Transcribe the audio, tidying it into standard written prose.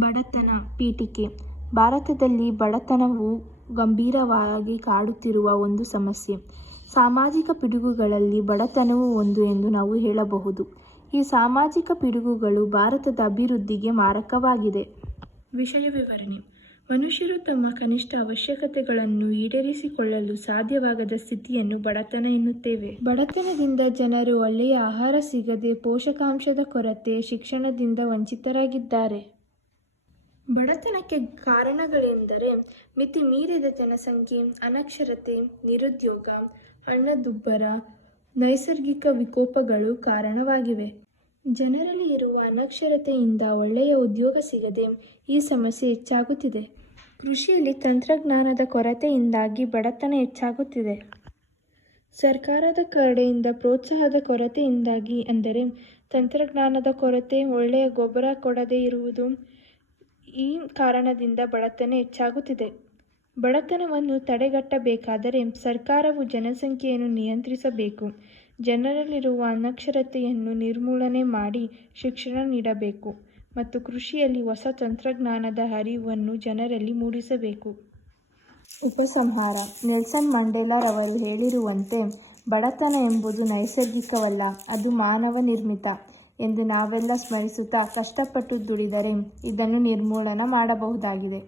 ಬಡತನ ಪೀಠಿಕೆ. ಭಾರತದಲ್ಲಿ ಬಡತನವು ಗಂಭೀರವಾಗಿ ಕಾಡುತ್ತಿರುವ ಒಂದು ಸಮಸ್ಯೆ. ಸಾಮಾಜಿಕ ಪಿಡುಗುಗಳಲ್ಲಿ ಬಡತನವೂ ಒಂದು ಎಂದು ನಾವು ಹೇಳಬಹುದು. ಈ ಸಾಮಾಜಿಕ ಪಿಡುಗುಗಳು ಭಾರತದ ಅಭಿವೃದ್ಧಿಗೆ ಮಾರಕವಾಗಿದೆ. ವಿಷಯ ವಿವರಣೆ. ಮನುಷ್ಯರು ತಮ್ಮ ಕನಿಷ್ಠ ಅವಶ್ಯಕತೆಗಳನ್ನು ಈಡೇರಿಸಿಕೊಳ್ಳಲು ಸಾಧ್ಯವಾಗದ ಸ್ಥಿತಿಯನ್ನು ಬಡತನ ಎನ್ನುತ್ತೇವೆ. ಬಡತನದಿಂದ ಜನರು ಒಳ್ಳೆಯ ಆಹಾರ ಸಿಗದೆ, ಪೋಷಕಾಂಶದ ಕೊರತೆ, ಶಿಕ್ಷಣದಿಂದ ವಂಚಿತರಾಗಿದ್ದಾರೆ. ಬಡತನಕ್ಕೆ ಕಾರಣಗಳೆಂದರೆ ಮಿತಿ ಮೀರಿದ ಜನಸಂಖ್ಯೆ, ಅನಕ್ಷರತೆ, ನಿರುದ್ಯೋಗ, ಹಣದುಬ್ಬರ, ನೈಸರ್ಗಿಕ ವಿಕೋಪಗಳು ಕಾರಣವಾಗಿವೆ. ಜನರಲ್ಲಿ ಇರುವ ಅನಕ್ಷರತೆಯಿಂದ ಒಳ್ಳೆಯ ಉದ್ಯೋಗ ಸಿಗದೆ ಈ ಸಮಸ್ಯೆ ಹೆಚ್ಚಾಗುತ್ತಿದೆ. ಕೃಷಿಯಲ್ಲಿ ತಂತ್ರಜ್ಞಾನದ ಕೊರತೆಯಿಂದಾಗಿ ಬಡತನ ಹೆಚ್ಚಾಗುತ್ತಿದೆ. ಸರ್ಕಾರದ ಕಡೆಯಿಂದ ಪ್ರೋತ್ಸಾಹದ ಕೊರತೆಯಿಂದಾಗಿ, ಅಂದರೆ ತಂತ್ರಜ್ಞಾನದ ಕೊರತೆ, ಒಳ್ಳೆಯ ಗೊಬ್ಬರ ಕೊಡದೇ ಇರುವುದು, ಈ ಕಾರಣದಿಂದ ಬಡತನ ಹೆಚ್ಚಾಗುತ್ತಿದೆ. ಬಡತನವನ್ನು ತಡೆಗಟ್ಟಬೇಕಾದರೆ ಸರ್ಕಾರವು ಜನಸಂಖ್ಯೆಯನ್ನು ನಿಯಂತ್ರಿಸಬೇಕು, ಜನರಲ್ಲಿರುವ ಅನಕ್ಷರತೆಯನ್ನು ನಿರ್ಮೂಲನೆ ಮಾಡಿ ಶಿಕ್ಷಣ ನೀಡಬೇಕು ಮತ್ತು ಕೃಷಿಯಲ್ಲಿ ಹೊಸ ತಂತ್ರಜ್ಞಾನದ ಅರಿವನ್ನು ಜನರಲ್ಲಿ ಮೂಡಿಸಬೇಕು. ಉಪಸಂಹಾರ. ನೆಲ್ಸನ್ ಮಂಡೇಲಾರವರು ಹೇಳಿರುವಂತೆ, ಬಡತನ ಎಂಬುದು ನೈಸರ್ಗಿಕವಲ್ಲ, ಅದು ಮಾನವ ನಿರ್ಮಿತ ಎಂದು ನಾವೆಲ್ಲ ಸ್ಮರಿಸುತ್ತಾ ಕಷ್ಟಪಟ್ಟು ದುಡಿದರೆ ಇದನ್ನು ನಿರ್ಮೂಲನ ಮಾಡಬಹುದಾಗಿದೆ.